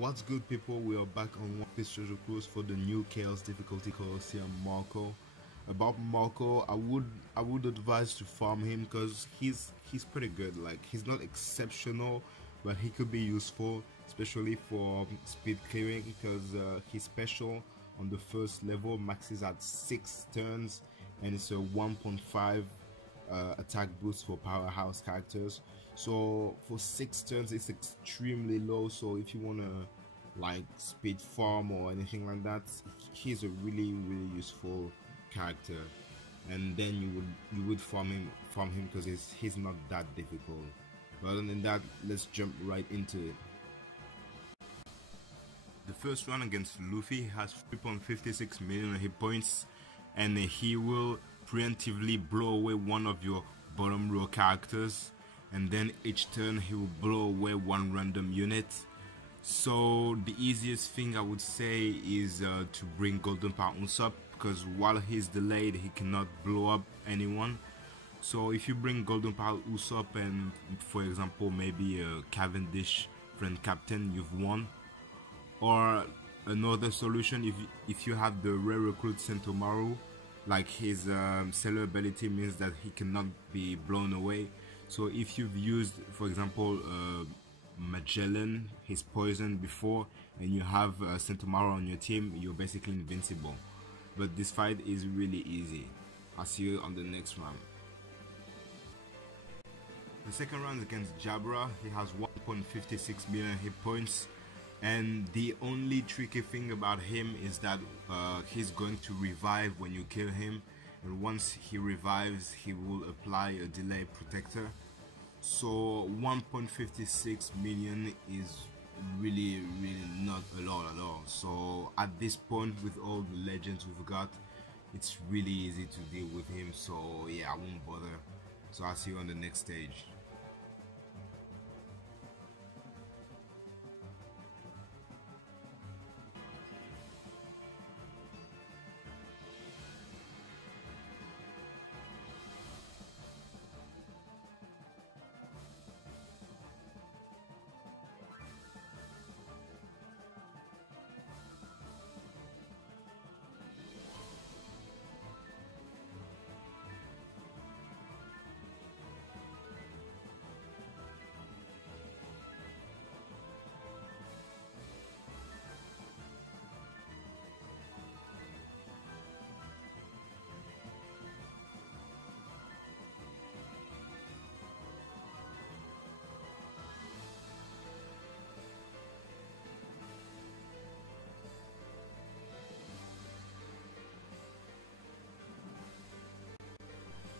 What's good, people? We are back on One Piece Treasure Cruise for the new Chaos difficulty Colosseum Marco. About Marco, I would advise to farm him because he's pretty good. Like, he's not exceptional, but he could be useful, especially for speed clearing, because his special on the first level maxes at 6 turns, and it's a 1.5 attack boost for powerhouse characters. So for 6 turns it's extremely low, so if you want to like speed farm or anything like that, he's a really useful character. And then you would farm him because he's not that difficult. But other than that, let's jump right into it. The first run against Luffy has 3.56 million hit points, and he will preemptively blow away one of your bottom row characters, and then each turn he will blow away one random unit. So the easiest thing I would say is to bring Golden Power Usopp, because while he's delayed he cannot blow up anyone. So if you bring Golden Power Usopp and, for example, maybe a Cavendish friend captain, you've won. Or another solution, if you have the rare recruit Sentomaru, like his seller ability means that he cannot be blown away. So if you've used, for example, Magellan, his poison before, and you have Sentomaru on your team, you're basically invincible. But this fight is really easy. I'll see you on the next round. The second round is against Jabra. He has 1.56 million hit points. And the only tricky thing about him is that he's going to revive when you kill him, and once he revives he will apply a delay protector. So 1.56 million is really not a lot at all. So at this point, with all the legends we've got, it's really easy to deal with him. So yeah, I won't bother. So I'll see you on the next stage.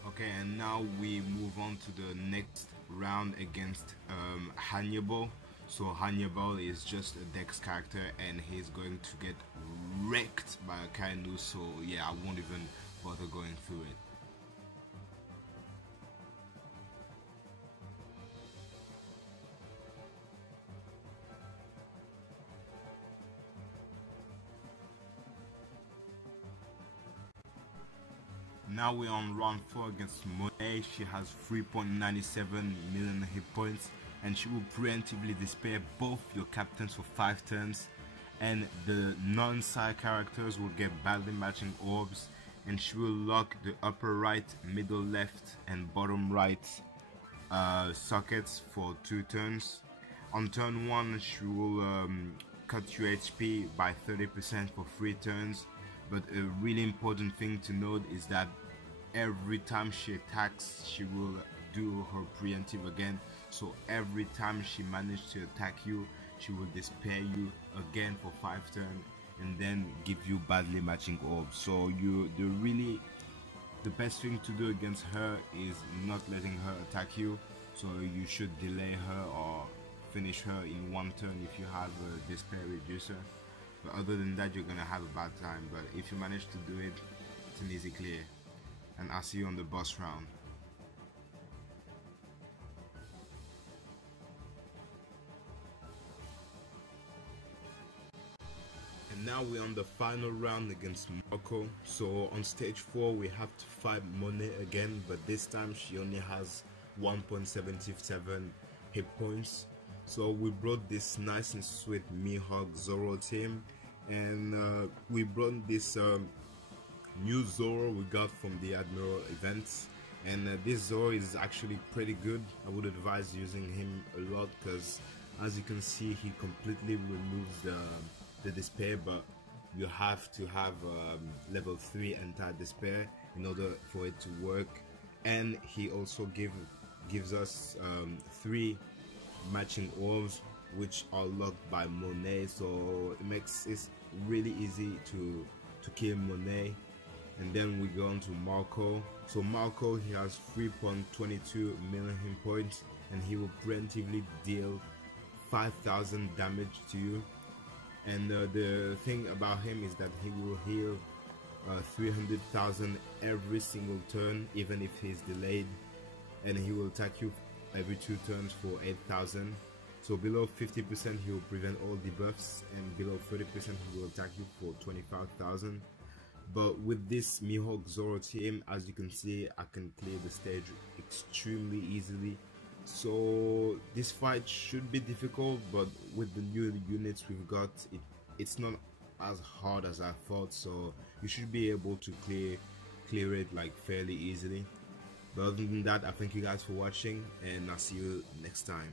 Okay, and now we move on to the next round against Hannibal. So Hannibal is just a Dex character, and he's going to get wrecked by Akainu. So yeah, I won't even bother going through it. Now we're on round 4 against Monet. She has 3.97 million hit points, and she will preemptively despair both your captains for 5 turns, and the non-side characters will get badly matching orbs, and she will lock the upper right, middle left and bottom right sockets for 2 turns. On turn 1 she will cut your HP by 30% for 3 turns. But a really important thing to note is that every time she attacks, she will do her preemptive again. So every time she manages to attack you, she will despair you again for 5 turns, and then give you badly matching orbs. So the best thing to do against her is not letting her attack you. So you should delay her or finish her in 1 turn if you have a despair reducer. But other than that, you're gonna have a bad time. But if you manage to do it, it's an easy clear. And I'll see you on the boss round. And now we're on the final round against Marco. So on stage 4 we have to fight Monet again, but this time she only has 1.77 hit points. So we brought this nice and sweet Mihawk Zoro team, and we brought this new Zoro we got from the Admiral event, and this Zoro is actually pretty good. I would advise using him a lot because, as you can see, he completely removes the despair, but you have to have level 3 anti-despair in order for it to work. And he also gives us 3 matching orbs which are locked by Monet, so it makes it really easy to kill Monet. And then we go on to Marco. So Marco, he has 3.22 million hit points, and he will preemptively deal 5,000 damage to you. And the thing about him is that he will heal 300,000 every single turn, even if he's delayed, and he will attack you every 2 turns for 8,000. So below 50% he will prevent all debuffs, and below 30% he will attack you for 25,000. But with this Mihawk Zoro team, as you can see, I can clear the stage extremely easily. So this fight should be difficult, but with the new units we've got, it's not as hard as I thought, so you should be able to clear it like fairly easily. But other than that, I thank you guys for watching, and I'll see you next time.